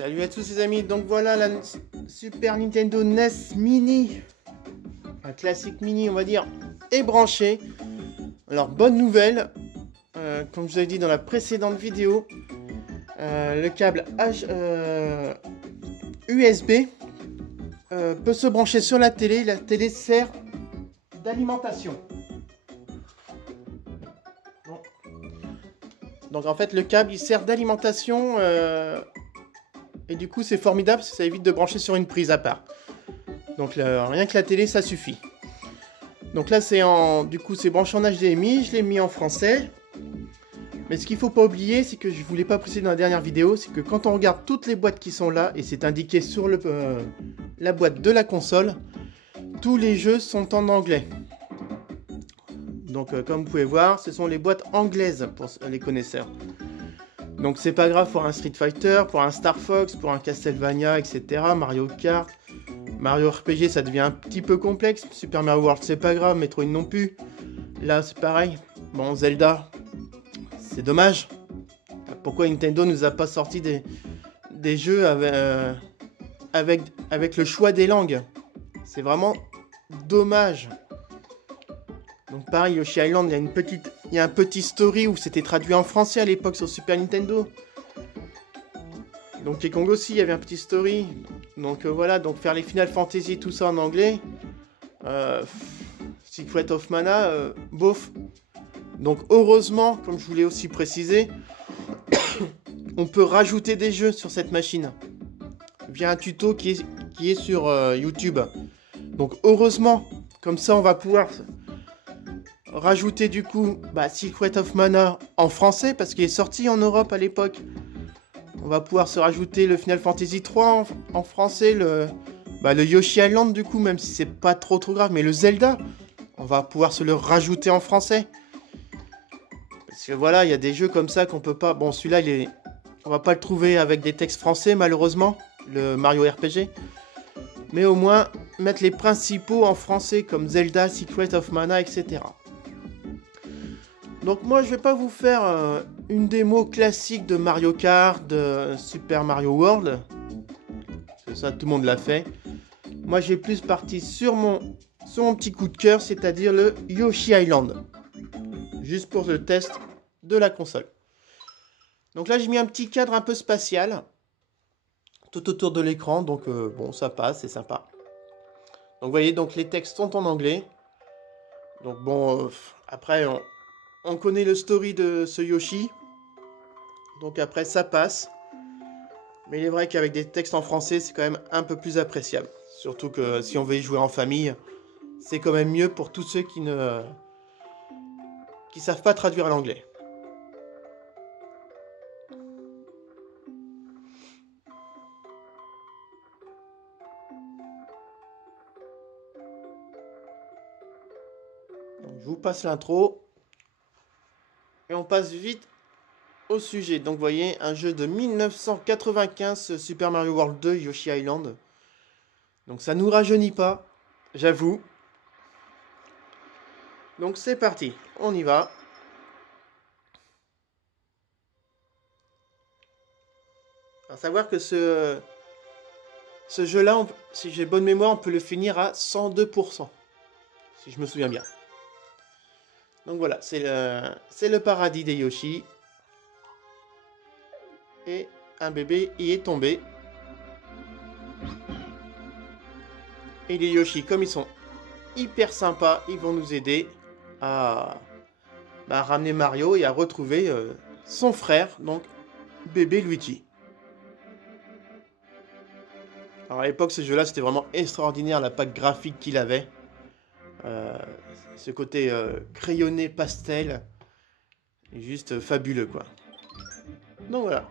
Salut à tous les amis, donc voilà la Super Nintendo NES Mini, un classique mini on va dire, est branché. Alors bonne nouvelle, comme je vous avais dit dans la précédente vidéo, le câble USB peut se brancher sur la télé sert d'alimentation. Bon. Donc en fait le câble il sert d'alimentation et du coup c'est formidable parce que ça évite de brancher sur une prise à part. Donc rien que la télé ça suffit. Donc là c'est branché en HDMI, je l'ai mis en français. Mais ce qu'il faut pas oublier, c'est que je voulais pas préciser dans la dernière vidéo, c'est que quand on regarde toutes les boîtes qui sont là, et c'est indiqué sur la boîte de la console, tous les jeux sont en anglais. Donc comme vous pouvez voir, ce sont les boîtes anglaises pour les connaisseurs. Donc c'est pas grave pour un Street Fighter, pour un Star Fox, pour un Castlevania, etc. Mario Kart, Mario RPG ça devient un petit peu complexe. Super Mario World c'est pas grave, Metroid non plus. Là c'est pareil. Bon Zelda, c'est dommage. Pourquoi Nintendo nous a pas sorti des jeux avec le choix des langues? C'est vraiment dommage. Donc pareil, Yoshi Island, il y a un petit story où c'était traduit en français à l'époque sur Super Nintendo. Donc les Kong aussi, il y avait un petit story. Donc voilà, donc faire les Final Fantasy, tout ça en anglais. Secret of Mana, bof. Donc heureusement, comme je voulais aussi préciser, on peut rajouter des jeux sur cette machine via un tuto qui est sur YouTube. Donc heureusement, comme ça on va pouvoir rajouter du coup Secret of Mana en français parce qu'il est sorti en Europe à l'époque. On va pouvoir se rajouter le Final Fantasy 3 en français, le Yoshi Island du coup, même si c'est pas trop grave, mais le Zelda, on va pouvoir se le rajouter en français. Parce que voilà, il y a des jeux comme ça qu'on peut pas... Bon, celui-là, on va pas le trouver avec des textes français, malheureusement, le Mario RPG. Mais au moins, mettre les principaux en français, comme Zelda, Secret of Mana, etc. Donc moi, je vais pas vous faire une démo classique de Mario Kart, de Super Mario World. C'est ça, tout le monde l'a fait. Moi, j'ai plus parti sur mon petit coup de cœur, c'est-à-dire le Yoshi Island. Juste pour le test de la console. Donc là, j'ai mis un petit cadre un peu spatial tout autour de l'écran. Donc bon, ça passe, c'est sympa. Donc vous voyez, donc les textes sont en anglais. Donc bon, après, on connaît le story de ce Yoshi. Donc après, ça passe. Mais il est vrai qu'avec des textes en français, c'est quand même un peu plus appréciable. Surtout que si on veut y jouer en famille, c'est quand même mieux pour tous ceux qui savent pas traduire à l'anglais. Je vous passe l'intro. Et on passe vite au sujet. Donc vous voyez, un jeu de 1995, Super Mario World 2, Yoshi Island. Donc ça nous rajeunit pas, j'avoue. Donc c'est parti, on y va. À savoir que ce jeu-là, si j'ai bonne mémoire, on peut le finir à 102%. Si je me souviens bien. Donc voilà, c'est le paradis des Yoshi. Et un bébé y est tombé. Et les Yoshi, comme ils sont hyper sympas, ils vont nous aider à ramener Mario et à retrouver son frère, donc bébé Luigi. Alors à l'époque, ce jeu-là, c'était vraiment extraordinaire, la patte graphique qu'il avait. Ce côté crayonné pastel, juste fabuleux quoi. Donc voilà.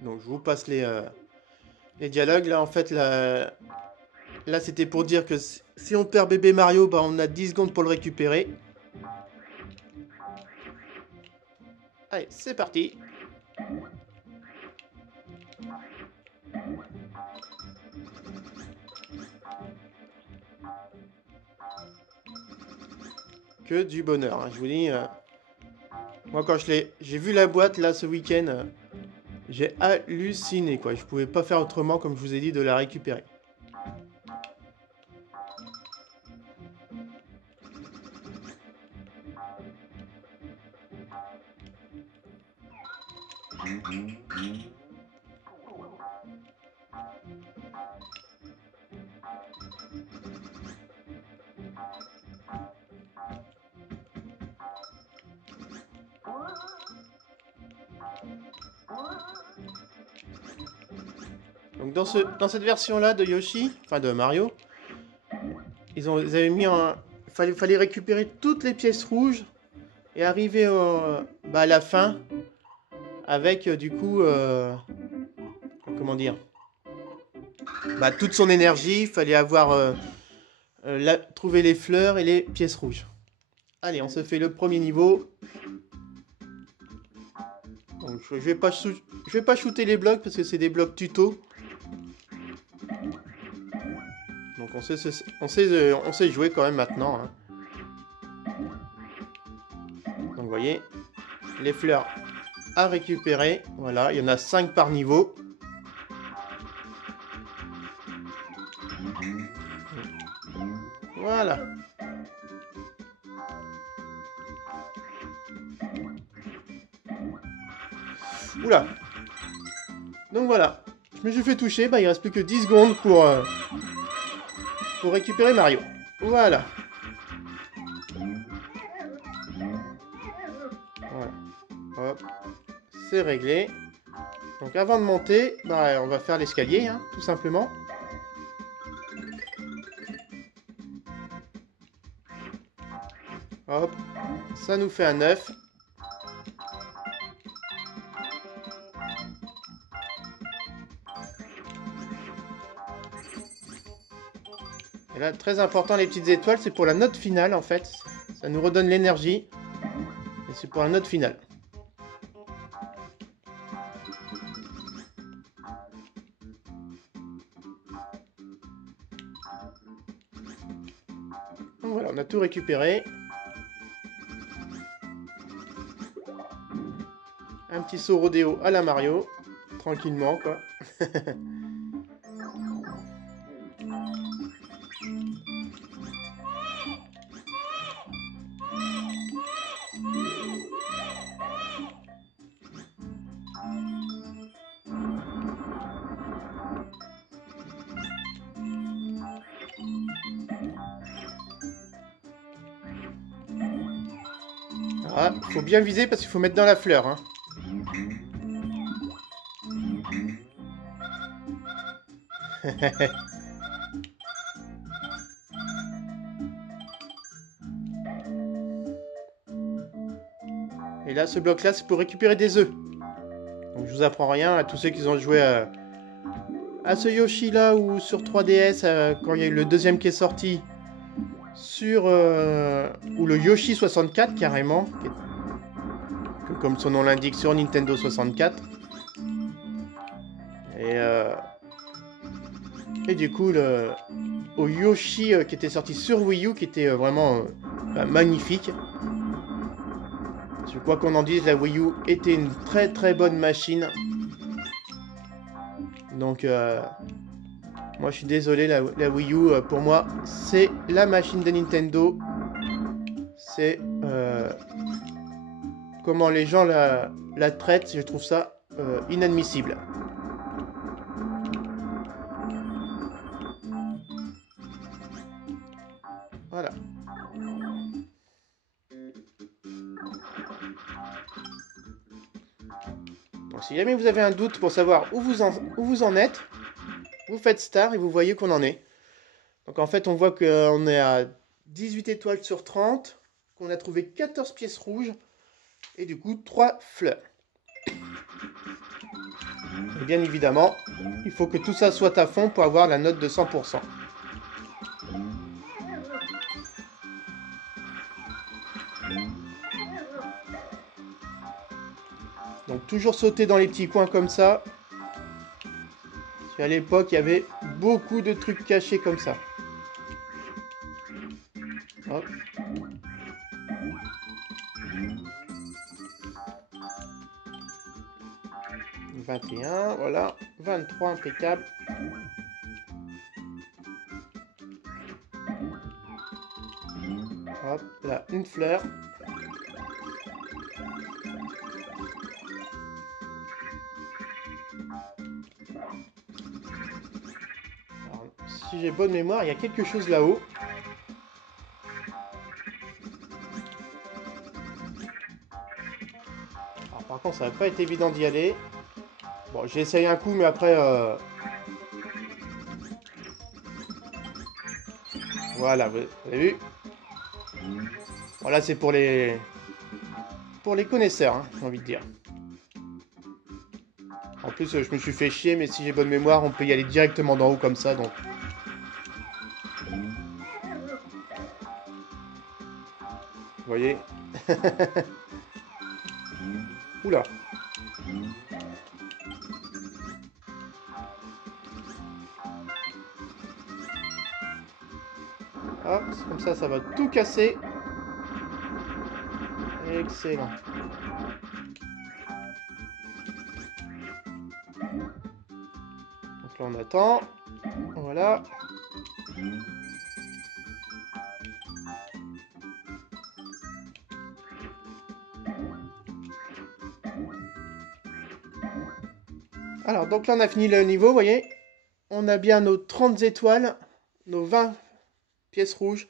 Donc je vous passe les dialogues. Là en fait, là c'était pour dire que si on perd bébé Mario, on a 10 secondes pour le récupérer. Allez, c'est parti. Que du bonheur, hein. Je vous dis, moi quand j'ai vu la boîte là ce week-end, J'ai halluciné, quoi. Je pouvais pas faire autrement, comme je vous ai dit, de la récupérer. Donc dans cette version-là de Yoshi, enfin de Mario, ils avaient mis un... Fallait récupérer toutes les pièces rouges et arriver à la fin avec du coup... comment dire, toute son énergie. Il fallait avoir... trouver les fleurs et les pièces rouges. Allez, on se fait le premier niveau. Donc, je vais pas shooter les blocs parce que c'est des blocs tuto. Donc on sait jouer quand même maintenant. Hein. Donc vous voyez, les fleurs à récupérer. Voilà, il y en a 5 par niveau. Voilà. Oula. Donc voilà. Je me suis fait toucher. Il reste plus que 10 secondes pour récupérer Mario. Voilà. Voilà. Hop. C'est réglé. Donc avant de monter, on va faire l'escalier, hein, tout simplement. Hop. Ça nous fait un 9. Et là, très important, les petites étoiles, c'est pour la note finale, en fait. Ça nous redonne l'énergie. Et c'est pour la note finale. Donc voilà, on a tout récupéré. Un petit saut rodéo à la Mario. Tranquillement, quoi. Ah, faut bien viser parce qu'il faut mettre dans la fleur. Hein. Et là, ce bloc-là, c'est pour récupérer des œufs. Donc, je vous apprends rien à tous ceux qui ont joué à ce Yoshi-là ou sur 3DS, quand il y a eu le deuxième qui est sorti, sur... ou le Yoshi 64, carrément, comme son nom l'indique, sur Nintendo 64. Et du coup, au Yoshi qui était sorti sur Wii U, qui était vraiment magnifique. Je crois qu'on en dise, la Wii U était une très très bonne machine. Donc, moi je suis désolé, la Wii U, pour moi, c'est la machine de Nintendo. C'est comment les gens la traitent, je trouve ça inadmissible. Voilà. Donc, si jamais vous avez un doute pour savoir où vous en êtes, vous faites star et vous voyez qu'on en est. Donc en fait, on voit qu'on est à 18 étoiles sur 30, qu'on a trouvé 14 pièces rouges et du coup 3 fleurs. Et bien évidemment, il faut que tout ça soit à fond pour avoir la note de 100%. Donc toujours sauter dans les petits coins comme ça. Parce qu'à l'époque, il y avait beaucoup de trucs cachés comme ça. Hop. 21, voilà. 23, impeccable. Hop, là, une fleur. Alors, si j'ai bonne mémoire, il y a quelque chose là-haut. Alors, par contre, ça va pas être évident d'y aller. Bon, j'ai essayé un coup, mais après... Voilà, vous avez vu? Voilà, c'est pour les connaisseurs, hein, j'ai envie de dire. En plus, je me suis fait chier, mais si j'ai bonne mémoire, on peut y aller directement d'en haut comme ça, donc... Vous voyez? Oula. Hop, comme ça va tout casser. Excellent. Donc là, on attend. Voilà. Alors, donc là, on a fini le niveau, vous voyez. On a bien nos 30 étoiles, nos 20 pièces rouges,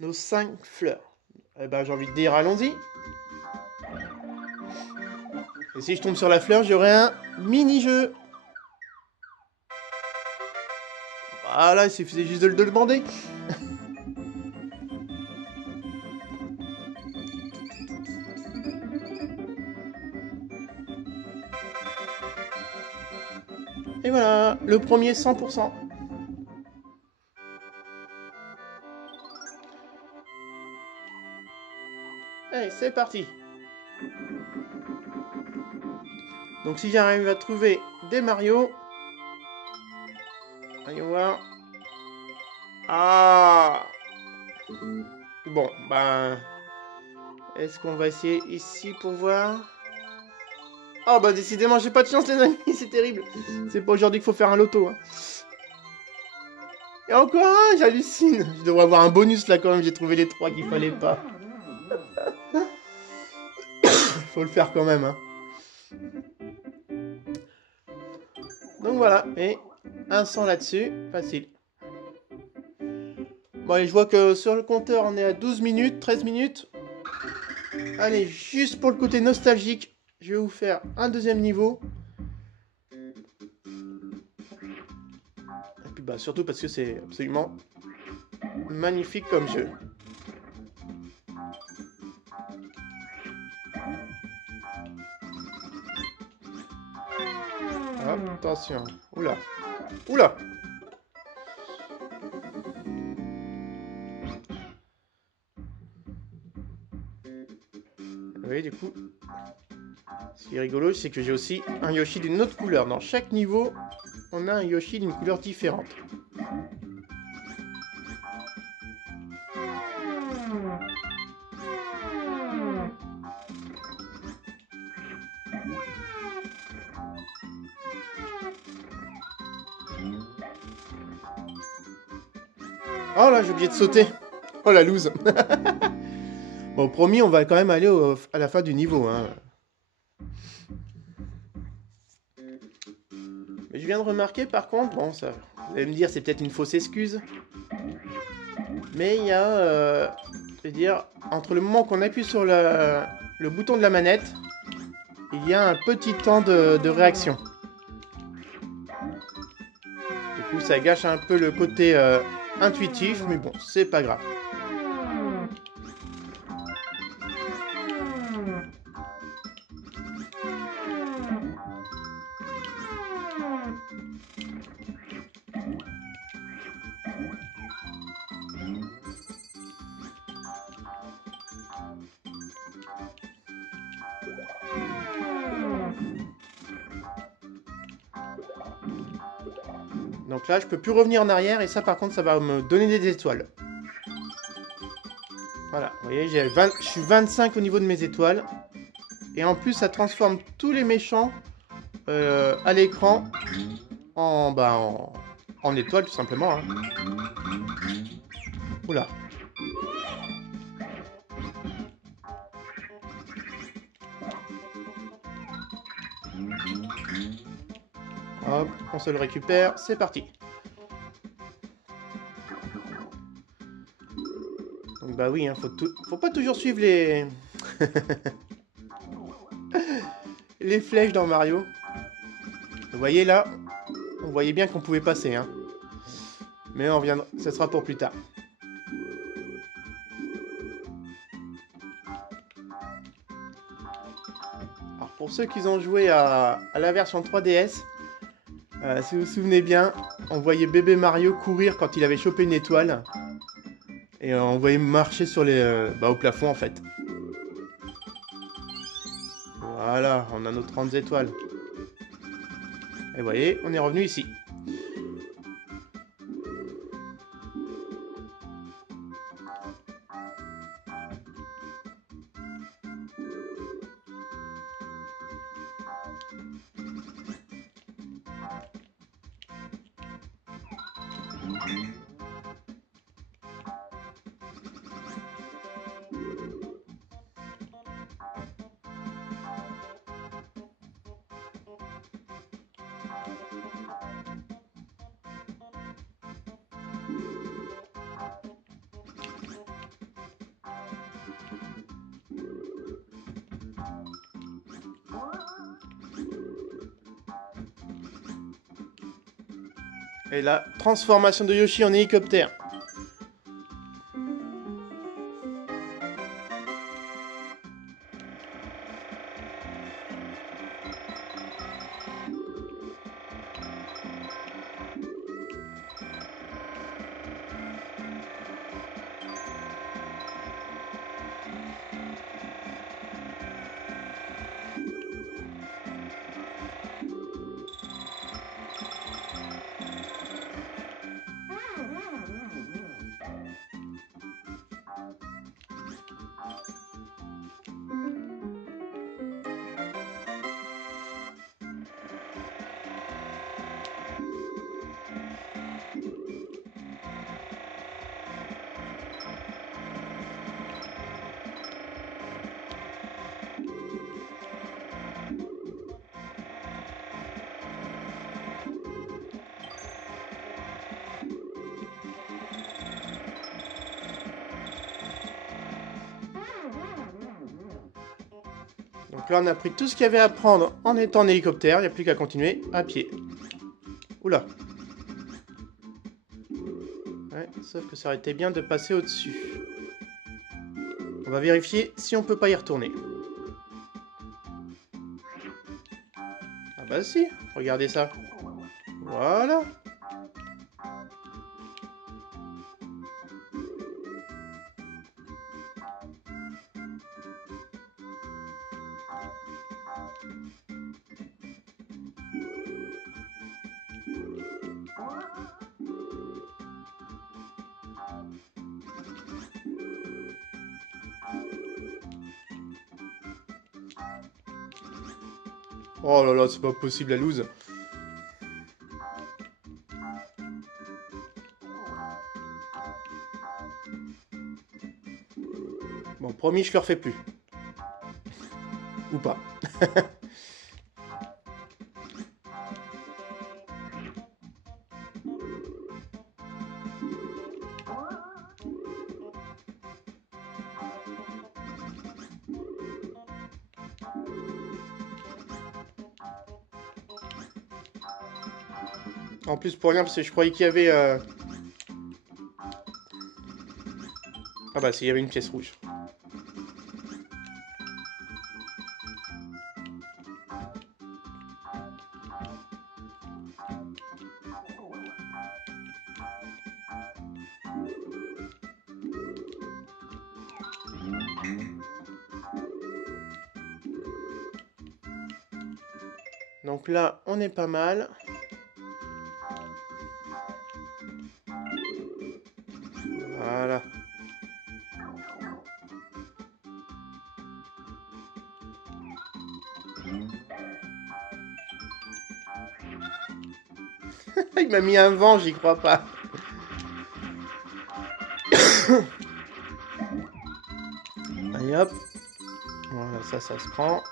nos 5 fleurs. Eh ben, j'ai envie de dire, allons-y. Et si je tombe sur la fleur, j'aurai un mini-jeu. Voilà, il suffisait juste de le demander. Et voilà, le premier 100%. Allez, c'est parti. Donc si j'arrive à trouver des Mario... Allez voir. Ah! Bon, ben... Est-ce qu'on va essayer ici pour voir? Oh bah décidément, j'ai pas de chance les amis, c'est terrible. C'est pas aujourd'hui qu'il faut faire un loto. Hein. Et encore un, j'hallucine. Je devrais avoir un bonus là quand même, j'ai trouvé les 3 qu'il fallait pas. Faut le faire quand même. Hein. Donc voilà, et un 100 là-dessus, facile. Bon allez, je vois que sur le compteur on est à 12 minutes, 13 minutes. Allez, juste pour le côté nostalgique, je vais vous faire un deuxième niveau. Et puis bah surtout parce que c'est absolument magnifique comme jeu. Hop, attention. Oula. Oula. Vous voyez du coup, ce qui est rigolo, c'est que j'ai aussi un Yoshi d'une autre couleur. Dans chaque niveau, on a un Yoshi d'une couleur différente. Oh là, j'ai oublié de sauter. Oh la loose. Bon, promis, on va quand même aller à la fin du niveau. Hein. Mais je viens de remarquer, par contre, bon, ça, vous allez me dire, c'est peut-être une fausse excuse. Mais il y a, je veux dire, entre le moment qu'on appuie sur le bouton de la manette, il y a un petit temps de réaction. Du coup, ça gâche un peu le côté intuitif, mais bon, c'est pas grave. Donc là, je peux plus revenir en arrière et ça, par contre, ça va me donner des étoiles. Voilà, vous voyez, je suis 25 au niveau de mes étoiles. Et en plus, ça transforme tous les méchants à l'écran en étoile tout simplement. Hein. Oula. Hop, on se le récupère, c'est parti. Donc bah oui, hein, faut pas toujours suivre les... les flèches dans Mario. Vous voyez là, on voyait bien qu'on pouvait passer. Hein. Mais on reviendra, ça sera pour plus tard. Alors pour ceux qui ont joué à la version 3DS, si vous vous souvenez bien, on voyait bébé Mario courir quand il avait chopé une étoile. Et on voyait marcher sur les, au plafond en fait. Voilà, on a nos 30 étoiles. Et vous voyez, on est revenu ici. Et la transformation de Yoshi en hélicoptère. Donc là, on a pris tout ce qu'il y avait à prendre en étant en hélicoptère. Il n'y a plus qu'à continuer à pied. Oula. Ouais, sauf que ça aurait été bien de passer au-dessus. On va vérifier si on peut pas y retourner. Ah bah si, regardez ça. Voilà. Oh là là, c'est pas possible la loose. Bon, promis, je le refais plus. Ou pas. En plus, pour rien, parce que je croyais qu'il y avait... Ah bah, s'il y avait une pièce rouge. Donc là, on est pas mal. Voilà. Il m'a mis un vent, j'y crois pas. Allez hop. Voilà, ça se prend.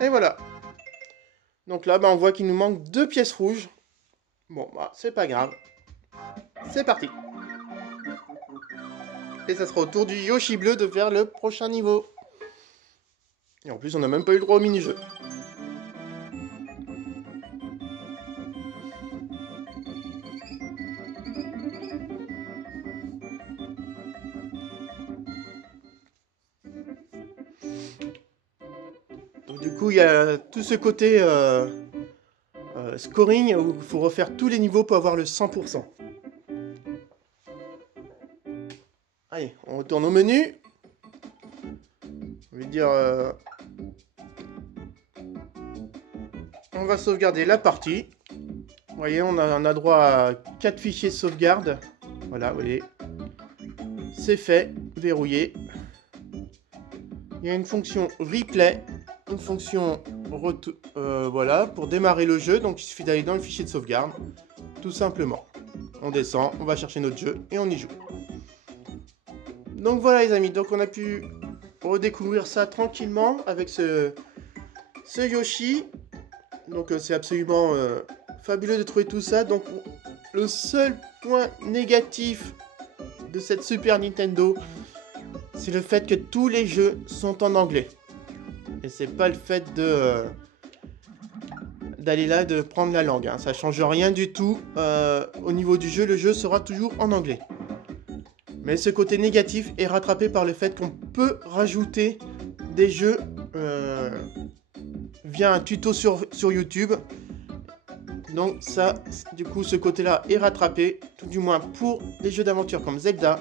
Et voilà. Donc là, on voit qu'il nous manque 2 pièces rouges. Bon, c'est pas grave. C'est parti. Et ça sera au tour du Yoshi bleu de faire le prochain niveau. Et en plus, on n'a même pas eu le droit au mini-jeu. Donc du coup, il y a tout ce côté scoring où il faut refaire tous les niveaux pour avoir le 100%. Allez, on retourne au menu. Je vais dire... on va sauvegarder la partie. Vous voyez, on a droit à 4 fichiers de sauvegarde. Voilà, vous voyez. C'est fait, verrouillé. Il y a une fonction replay, une fonction voilà, pour démarrer le jeu. Donc il suffit d'aller dans le fichier de sauvegarde, tout simplement. On descend, on va chercher notre jeu et on y joue. Donc voilà les amis, donc on a pu redécouvrir ça tranquillement avec ce Yoshi. Donc c'est absolument fabuleux de trouver tout ça. Donc le seul point négatif de cette Super Nintendo, c'est le fait que tous les jeux sont en anglais. Et c'est pas le fait d'aller là, de prendre la langue. Hein. Ça change rien du tout. Au niveau du jeu, le jeu sera toujours en anglais. Mais ce côté négatif est rattrapé par le fait qu'on peut rajouter des jeux via un tuto sur YouTube. Donc ça, du coup, ce côté-là est rattrapé, tout du moins pour les jeux d'aventure comme Zelda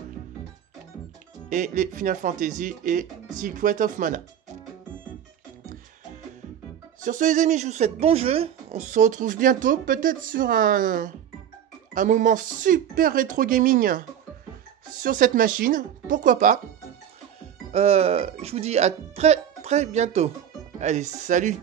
et les Final Fantasy et Secret of Mana. Sur ce les amis, je vous souhaite bon jeu. On se retrouve bientôt, peut-être sur un moment super rétro gaming sur cette machine, pourquoi pas. Je vous dis à très bientôt. Allez, salut!